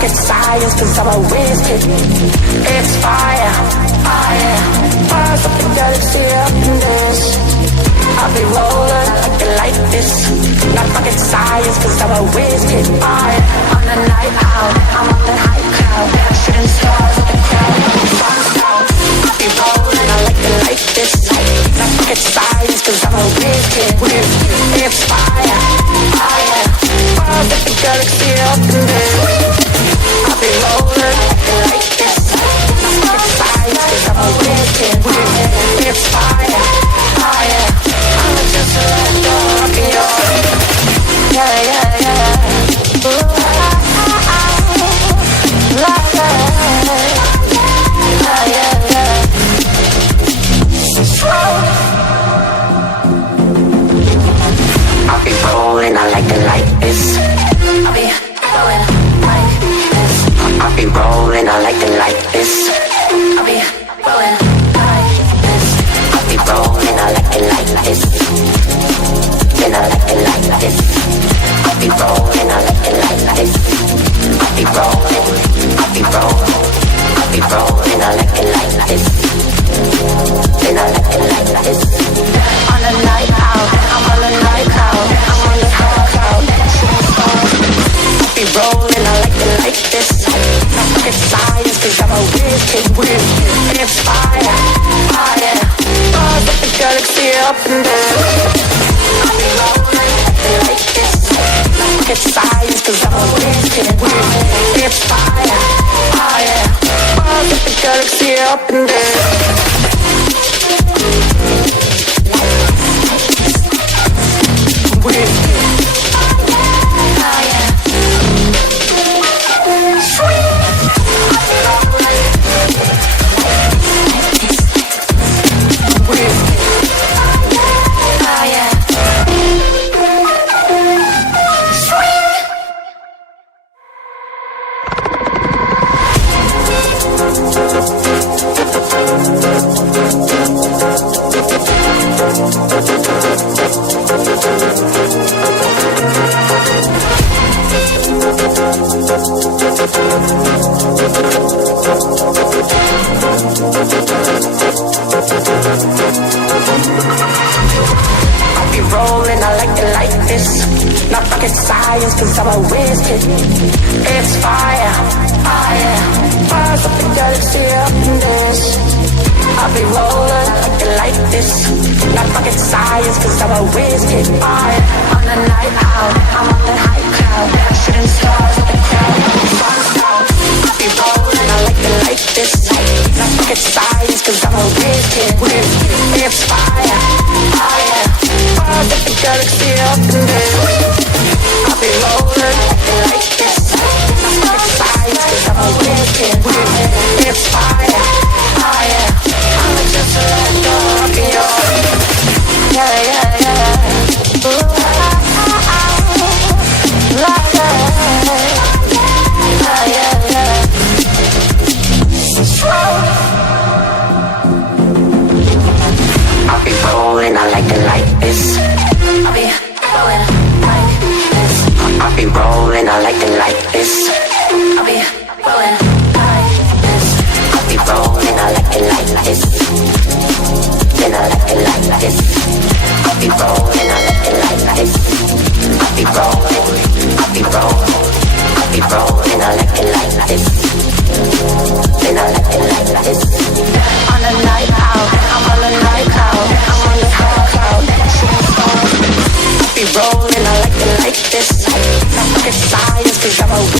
rocket science, cause I'm a whiskey. It's fire, fire. Fires up the galaxy up in this. I'll be rolling like it like this. Not rocket science, cause I'm a whiskey. Fire. On the night out, I'm on the high cloud. Shooting stars at the crowd, sun's out. I'll be rolling, I like it like this. Not rocket science, cause I'm a whiskey. It's fire, fire. Fires up the galaxy up in this. I'll be rolling like this. Not rocket science, cause I'm a whiskey. It's fire, fire. I'm just a dog in your yeah, yeah, yeah. Ooh, like that. Yeah, yeah, yeah. I'll be rolling, I like it like this. I'll be rolling like this. I'll be rolling, I like it like this. I'll be rolling like this. I'll be rolling, I like it like this. Then I like it like this. I'll be rolling, I like it like this. I'll be rolling, I'll be rolling. I'll be rolling, I like it like this. Then I like it like this. On the night out, I'm on the night out. I'm on the high cloud, shooting stars. I'll be rolling, I like it like this. Not rocket science, cause I'm a whiskey. It's fire, fire. Stars up the galaxy up in there. I'll be rolling like this. Not rocket science, cause I'm a whiskey. It's fire, fire. Stars up the galaxy up in there. Cause I'm a whiskey. It's fire, fire. Fires up the galaxy up in this. I'll be rolling like this. Not rocket science, cause I'm a whiskey. Fire. On the night out, I'm on the high cloud. Shooting stars at the crowd, sun's out. I'll be rolling, I like it like this. Not rocket science, cause I'm a whiskey. It's fire, fire. Fires up the galaxy up in this. I'll be rolling like this. Not science, cause I'm a whiskey. It's fire, fire. I'm just a dog in your yeah, yeah, yeah. Ooh, like that. Yeah, yeah, yeah. I'll be rolling, I like it like this. I'll be rolling like this. I'll be rolling, I like it like this. I'll be rolling like this. I'll be rolling, I like it like this. Then I like it like this. I'll be rolling, I like it like this. I'll be rolling, I'll be rolling. I'll be rolling, I like it like this. Then I like it like this.